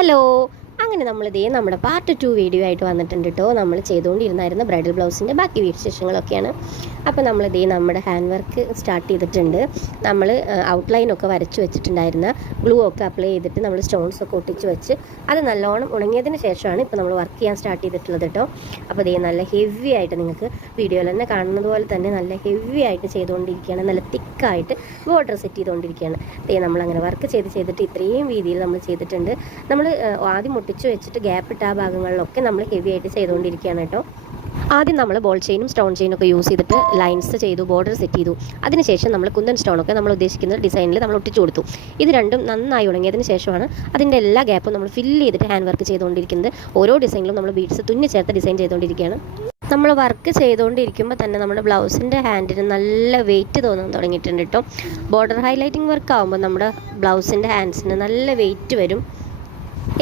Hello. അങ്ങനെ നമ്മളിതേ നമ്മുടെ part 2 video ആയിട്ട് വന്നിട്ടുണ്ട് കേട്ടോ. നമ്മൾ ചെയ്തുകൊണ്ടിരുന്നായിരുന്ന ബ്രൈഡൽ ബ്ലൗസിൻ്റെ ബാക്കി വിശേഷങ്ങളൊക്കെയാണ്. അപ്പോൾ നമ്മളിതേ നമ്മുടെ ഹാൻഡ് വർക്ക് സ്റ്റാർട്ട് ചെയ്തിട്ടുണ്ട്. നമ്മൾ ഔട്ട്ലൈനൊക്കെ വരച്ച് വെച്ചിട്ടുണ്ടായിരുന്ന ഗ്ലൂ ഒക്കെ അപ്ലൈ ചെയ്തിട്ട് നമ്മൾ സ്റ്റോൺസൊക്കെ ഒട്ടിച്ച് വെച്ച് അത് നല്ലോണം ഉണങ്ങിയതിന് ശേഷമാണ് ഇപ്പോൾ നമ്മൾ വർക്ക് ചെയ്യാൻ സ്റ്റാർട്ട് ചെയ്തിട്ടുള്ളത് കേട്ടോ. അപ്പോൾ ഇതേ നല്ല ഹെവി ആയിട്ട് നിങ്ങൾക്ക് വീഡിയോയിൽ തന്നെ കാണുന്നത് പോലെ തന്നെ നല്ല ഹെവി ആയിട്ട് ചെയ്തുകൊണ്ടിരിക്കുകയാണ്. നല്ല തിക്കായിട്ട് ബോർഡർ സെറ്റ് ചെയ്തുകൊണ്ടിരിക്കുകയാണ്. ഇതേ നമ്മളങ്ങനെ വർക്ക് ചെയ്തിട്ട് ഇത്രയും രീതിയിൽ നമ്മൾ ചെയ്തിട്ടുണ്ട്. നമ്മൾ ആദ്യം ഒട്ടിച്ച് വെച്ചിട്ട് ഗ്യാപ്പ് ഇട്ട ആ ഭാഗങ്ങളിലൊക്കെ നമ്മൾ ഹെവി ആയിട്ട് ചെയ്തുകൊണ്ടിരിക്കുകയാണ് കേട്ടോ. ആദ്യം നമ്മൾ ബോൾ ചെയിനും സ്റ്റോൺ ചെയിനും ഒക്കെ യൂസ് ചെയ്തിട്ട് ലൈൻസ് ചെയ്തു, ബോർഡർ സെറ്റ് ചെയ്തു. അതിനുശേഷം നമ്മൾ കുന്തൻ സ്റ്റോണൊക്കെ നമ്മൾ ഉദ്ദേശിക്കുന്ന ഡിസൈനിൽ നമ്മൾ ഒട്ടിച്ചു കൊടുത്തു. ഇത് രണ്ടും നന്നായി ഉണങ്ങിയതിന് ശേഷമാണ് അതിൻ്റെ എല്ലാ ഗ്യാപ്പും നമ്മൾ ഫില്ല് ചെയ്തിട്ട് ഹാൻഡ് വർക്ക് ചെയ്തുകൊണ്ടിരിക്കുന്നത്. ഓരോ ഡിസൈനിലും നമ്മൾ ബീഡ്സ് തുന്നി ചേർത്ത് ഡിസൈൻ ചെയ്തുകൊണ്ടിരിക്കുകയാണ്. നമ്മൾ വർക്ക് ചെയ്തുകൊണ്ടിരിക്കുമ്പോൾ തന്നെ നമ്മുടെ ബ്ലൗസിൻ്റെ ഹാൻഡിന് നല്ല വെയിറ്റ് തോന്നാൻ തുടങ്ങിയിട്ടുണ്ട് കേട്ടോ. ബോർഡർ ഹൈലൈറ്റിംഗ് വർക്ക് ആകുമ്പോൾ നമ്മുടെ ബ്ലൗസിൻ്റെ ഹാൻഡ്സിന് നല്ല വെയിറ്റ് വരും.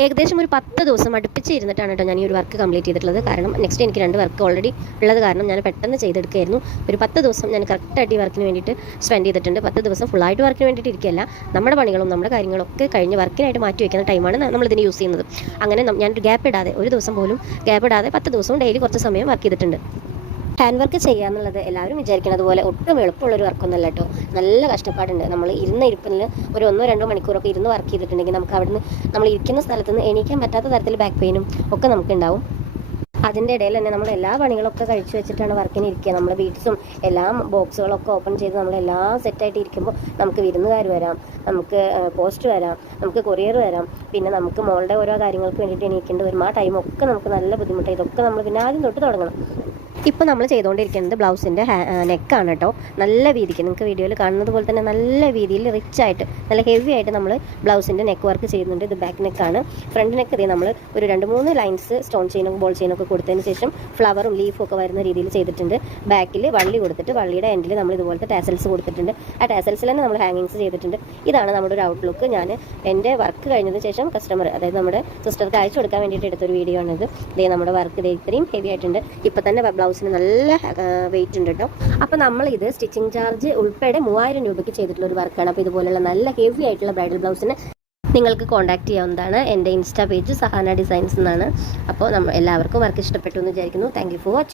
ഏകദേശം ഒരു 10 ദിവസം അടുപ്പിച്ച് ഇരുന്നിട്ടാണ് കേട്ടോ ഞാൻ ഈ ഒരു വർക്ക് കംപ്ലീറ്റ് ചെയ്തിട്ടുള്ളത്. കാരണം നെക്സ്റ്റ് എനിക്ക് 2 വർക്ക് ഓൾറെഡി ഉള്ളത് കാരണം ഞാൻ പെട്ടെന്ന് ചെയ്തെടുക്കുകയായിരുന്നു. ഒരു 10 ദിവസം ഞാൻ കറക്റ്റായിട്ട് ഈ വർക്കിന് വേണ്ടിയിട്ട് സ്പെൻഡ് ചെയ്തിട്ടുണ്ട്. 10 ദിവസം ഫുള്ളായിട്ട് വർക്കിന് വേണ്ടിയിട്ട് ഇരിക്കുകയല്ല, നമ്മുടെ പണികളും നമ്മുടെ കാര്യങ്ങളൊക്കെ കഴിഞ്ഞ് വർക്കിനായിട്ട് മാറ്റി വയ്ക്കുന്ന ടൈമാണ് നമ്മളിതിന് യൂസ് ചെയ്യുന്നത്. അങ്ങനെ ഞാനൊരു ഗ്യാപ്പ് ഇടാതെ, ഒരു ദിവസം പോലും ഗ്യാപ്പ് ഇടാതെ 10 ദിവസവും ഡെയിലി കുറച്ച് സമയം വർക്ക് ചെയ്തിട്ടുണ്ട്. ഹാൻഡ് വർക്ക് ചെയ്യാന്നുള്ളത് എല്ലാവരും വിചാരിക്കുന്നത് പോലെ ഒട്ടും എളുപ്പമുള്ളൊരു വർക്കൊന്നുമല്ല കേട്ടോ. നല്ല കഷ്ടപ്പാടുണ്ട്. നമ്മൾ ഇരിപ്പിൽ ഒരു 1-2 മണിക്കൂറൊക്കെ ഇരുന്ന് വർക്ക് ചെയ്തിട്ടുണ്ടെങ്കിൽ നമുക്ക് അവിടുന്ന് നമ്മൾ ഇരിക്കുന്ന സ്ഥലത്ത് നിന്ന് എണീക്കാൻ പറ്റാത്ത തരത്തിൽ ബാക്ക് പെയിനും ഒക്കെ നമുക്കുണ്ടാവും. അതിൻ്റെ ഇടയിൽ തന്നെ നമ്മൾ എല്ലാ പണികളൊക്കെ കഴിച്ചു വെച്ചിട്ടാണ് വർക്കിന് ഇരിക്കുക. നമ്മൾ ബീഡ്സും എല്ലാ ബോക്സുകളൊക്കെ ഓപ്പൺ ചെയ്ത് നമ്മളെല്ലാം സെറ്റായിട്ട് ഇരിക്കുമ്പോൾ നമുക്ക് വിരുന്നുകാർ വരാം, നമുക്ക് പോസ്റ്റ് വരാം, നമുക്ക് കൊറിയർ വരാം, പിന്നെ നമുക്ക് മോളുടെ ഓരോ കാര്യങ്ങൾക്ക് വേണ്ടിയിട്ട് എണീക്കേണ്ടി വരും. ആ ടൈമൊക്കെ നമുക്ക് നല്ല ബുദ്ധിമുട്ടാണ്. ഇതൊക്കെ നമ്മൾ പിന്നെ ആദ്യം തൊട്ട് തുടങ്ങണം. ഇപ്പോൾ നമ്മൾ ചെയ്തുകൊണ്ടിരിക്കുന്നത് ബ്ലൗസിൻ്റെ നെക്കാണ് കേട്ടോ. നല്ല വീതിക്ക് നിങ്ങൾക്ക് വീഡിയോയിൽ കാണുന്നത് പോലെ തന്നെ നല്ല രീതിയിൽ റിച്ച് ആയിട്ട് നല്ല ഹെവി ആയിട്ട് നമ്മൾ ബ്ലൗസിൻ്റെ നെക്ക് വർക്ക് ചെയ്യുന്നുണ്ട്. ഇത് ബാക്ക് നെക്കാണ്. ഫ്രണ്ട് നെക്ക് ഇതേ നമ്മൾ ഒരു 2-3 ലൈൻസ് സ്റ്റോൺ ചെയിനും ബോൾ ചെയിനൊക്കെ കൊടുത്തതിന് ശേഷം ഫ്ലവറും ലീഫും ഒക്കെ വരുന്ന രീതിയിൽ ചെയ്തിട്ടുണ്ട്. ബാക്കിൽ വള്ളി കൊടുത്തിട്ട് വള്ളിയുടെ എൻഡിൽ നമ്മൾ ഇതുപോലത്തെ ടാസൽസ് കൊടുത്തിട്ടുണ്ട്. ആ ടാസൽസിൽ തന്നെ നമ്മൾ ഹാങ്ങിങ്സ് ചെയ്തിട്ടുണ്ട്. ഇതാണ് നമ്മുടെ ഒരു ഔട്ട്ലുക്ക്. ഞാൻ എൻ്റെ വർക്ക് കഴിഞ്ഞതിന് ശേഷം കസ്റ്റമർ, അതായത് നമ്മുടെ സിസ്റ്റർക്ക് അയച്ചു കൊടുക്കാൻ വേണ്ടിയിട്ട് എടുത്തൊരു വീഡിയോ ആണിത്. ഇതേ നമ്മുടെ വർക്ക് ഇതേ ഇത്രയും ഹെവി ആയിട്ടുണ്ട്. ഇപ്പോൾ തന്നെ ബ്ലൗസിന് നല്ല വെയിറ്റ് ഉണ്ട് കേട്ടോ. അപ്പോൾ നമ്മൾ ഇത് സ്റ്റിച്ചിങ് ചാർജ് ഉൾപ്പെടെ 3000 രൂപയ്ക്ക് ചെയ്തിട്ടുള്ള ഒരു വർക്കാണ്. അപ്പോൾ ഇതുപോലെയുള്ള നല്ല ഹെവി ആയിട്ടുള്ള ബ്രൈഡൽ ബ്ലൗസിന് നിങ്ങൾക്ക് കോൺടാക്ട് ചെയ്യാവുന്നതാണ്. എൻ്റെ ഇൻസ്റ്റാ പേജ് സഹാന ഡിസൈൻസ് എന്നാണ്. അപ്പോൾ എല്ലാവർക്കും വർക്ക് ഇഷ്ടപ്പെട്ടു എന്ന് വിചാരിക്കുന്നു. Thank you for watching.